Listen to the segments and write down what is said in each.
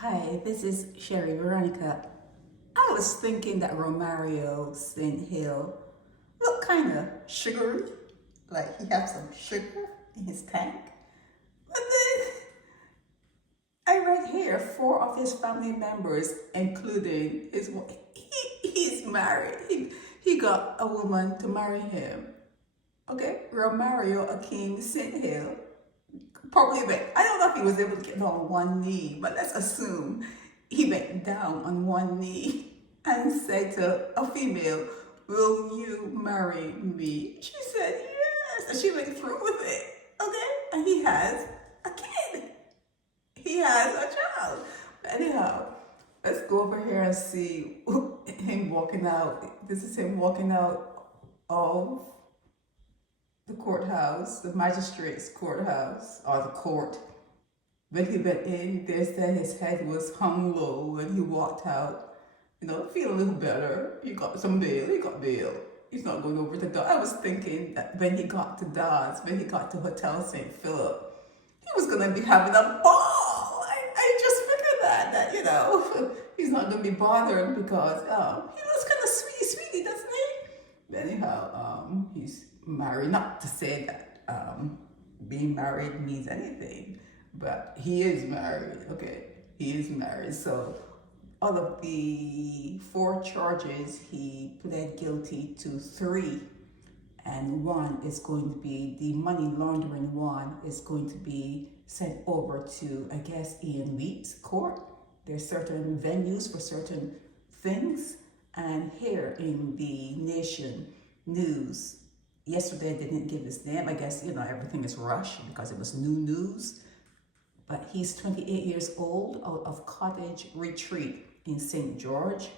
Hi, this is Sherry Veronica. I was thinking that Romario St Hill looked kind of sugary, like he had some sugar in his tank. But then I read here 4 of his family members, including his wife, he's married. He got a woman to marry him. Okay, Romario Akeem St Hill probably went, I don't know if he was able to get on one knee, but let's assume he went down on one knee and said to a female, "Will you marry me?" She said yes, and she went through with it. Okay, and he has a kid. He has a child. Anyhow, let's go over here and see him walking out. This is him walking out of the courthouse, the magistrate's courthouse, or the court. When he went in, they said his head was hung low and he walked out, feel a little better. He got some bail, he got bail. He's not going over to Dawes. I was thinking that when he got to Dawes, when he got to Hotel St. Philip, he was going to be having a ball. I just figured that, he's not going to be bothered because he looks kind of sweetie, doesn't he? But anyhow, he's married. Not to say that being married means anything, but he is married. Okay, he is married. So out of the 4 charges, he pled guilty to 3, and one is going to be the money laundering one is going to be sent over to, I guess, Ian Wheat's court. There's certain venues for certain things, and here in the Nation News, yesterday they didn't give his name. I guess, everything is rushed because it was new news. But he's 28 years old, out of Cottage Retreat in St. George.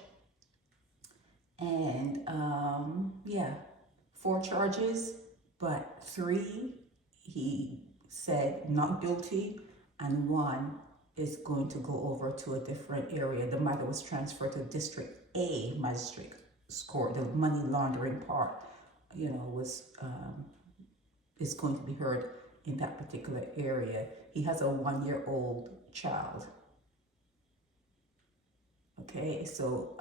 And 4 charges, but 3 he said not guilty, and 1 is going to go over to a different area. The matter was transferred to District A Magistrate Court. The money laundering part, is going to be heard in that particular area. He has a 1-year-old child. Okay, so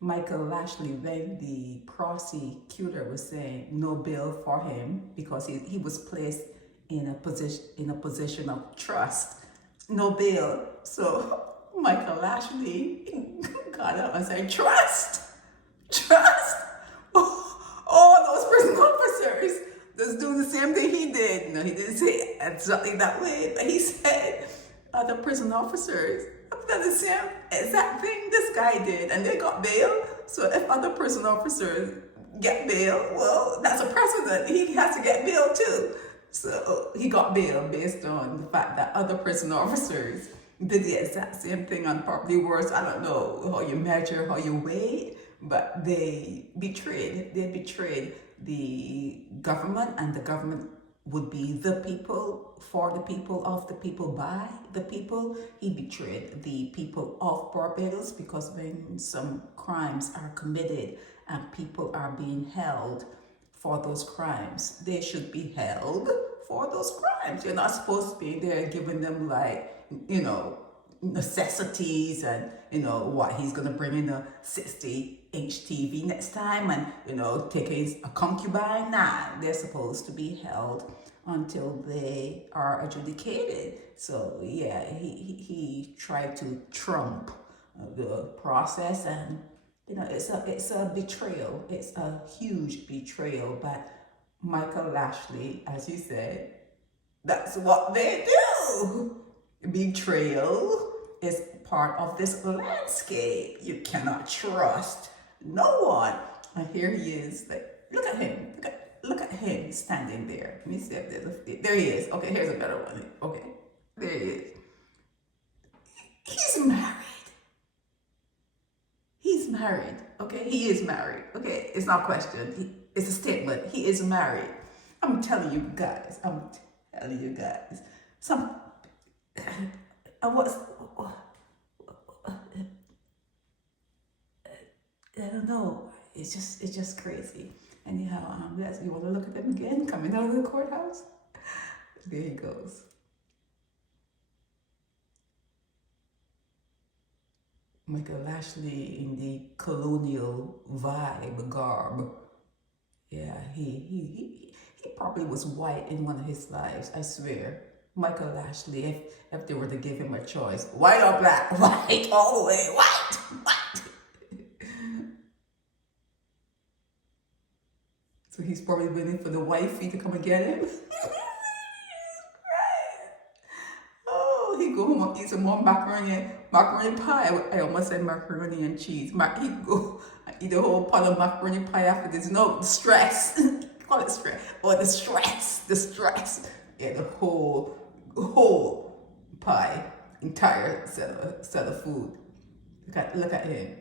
Michael Lashley, when the prosecutor was saying no bail for him because he was placed in a position of trust, no bail. So Michael Lashley got up and said, trust. All those prison officers just do the same thing he did. No, he didn't say it exactly that way, but he said the prison officers have done the same exact thing this guy did, and they got bail. So if other prison officers get bail, well, that's a precedent. He has to get bail too. So he got bail based on the fact that other prison officers did the exact same thing on property worse. I don't know how you measure, how you weigh, but they betrayed the government, and the government would be the people, for the people, of the people, by the people. He betrayed the people of Barbados, because when some crimes are committed and people are being held for those crimes, they should be held for those crimes. You're not supposed to be there giving them necessities and what he's gonna bring in a 60-inch TV next time and take a concubine. Nah, they're supposed to be held until they are adjudicated. So yeah, he tried to trump the process, and it's a betrayal. It's a huge betrayal. But Michael Lashley, as you said, that's what they do. Betrayal is part of this landscape. You cannot trust no one. And here he is. Look at him. Look at him standing there. Let me see if there he is. Okay, here's a better one. Okay, there he is. He's married. He's married. Okay, he is married. Okay, it's not a question. It's a statement. He is married. I'm telling you guys. Some. And what's, I don't know. It's just crazy. Anyhow, you want to look at them again coming out of the courthouse? There he goes. Michael Ashley in the colonial vibe garb. Yeah, he probably was white in one of his lives, I swear. Michael Ashley, if they were to give him a choice, white or black, white all the way, white. So he's probably waiting for the wifey to come and get him. Oh, he go home and eat some more macaroni pie. I almost said macaroni and cheese. He go and eat a whole pot of macaroni pie after this. No, the stress. Call it stress. Or the stress. Yeah, the whole pie, entire set of food. Look at him.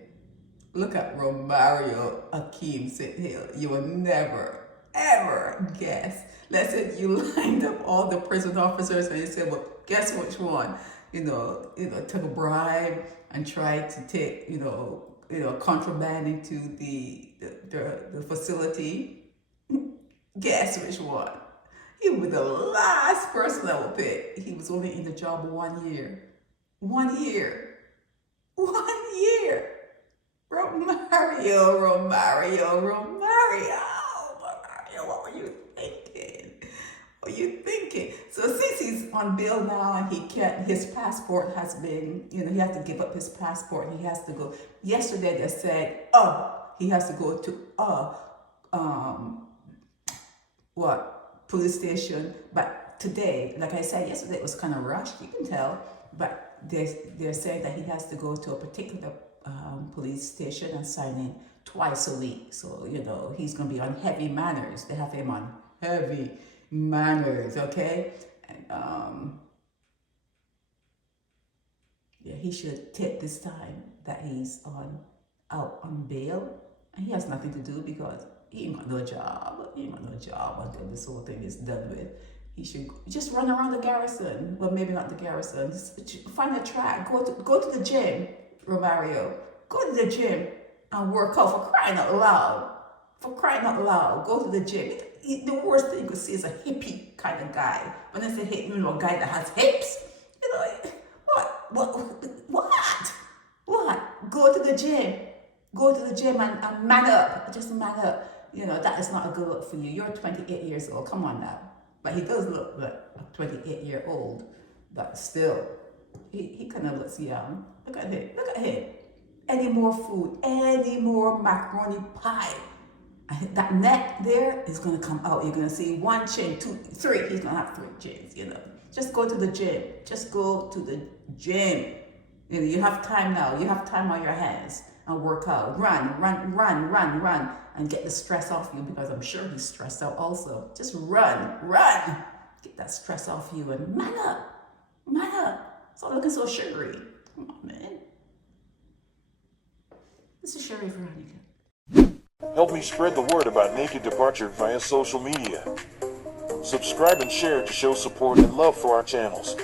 Look at Romario Akeem St Hill. You will never, ever guess. Let's say you lined up all the prison officers and you said, well, guess which one? Took a bribe and tried to take, contraband into the facility. Guess which one? He was the last person I would pick. He was only in the job 1 year. 1 year. 1 year. Romario, what were you thinking? What were you thinking? So since he's on bail now and his passport has been, he has to give up his passport. He has to go. Yesterday they said, he has to go to, police station. But today, like I said, yesterday it was kind of rushed, you can tell. But they're saying that he has to go to a particular police station and sign in twice a week. So, he's going to be on heavy manners. They have him on heavy manners, okay? And, he should take this time that he's out on bail. And he has nothing to do because he ain't got no job. He ain't got no job until this whole thing is done with. He should just run around the garrison. Well, maybe not the garrison. Just find a track. Go to the gym, Romario. Go to the gym and work out, for crying out loud. For crying out loud. Go to the gym. The worst thing you could see is a hippie kind of guy. When I say hippie, a guy that has hips. What? Go to the gym. Go to the gym and man up. Just man up. That is not a good look for you. You're 28 years old. Come on now. But he does look like a 28-year-old. But still, he kind of looks young. Look at him. Any more food, any more macaroni pie. That neck there is going to come out. You're going to see 1 chin, 2, 3. He's going to have 3 chins, Just go to the gym. Just go to the gym. You have time now. You have time on your hands and work out. Run. And get the stress off you, because I'm sure he's stressed out also. Just run. Get that stress off you and man up. Stop looking so sugary. Come on, man. This is Sherry Veronica. Help me spread the word about Naked Departure via social media. Subscribe and share to show support and love for our channels.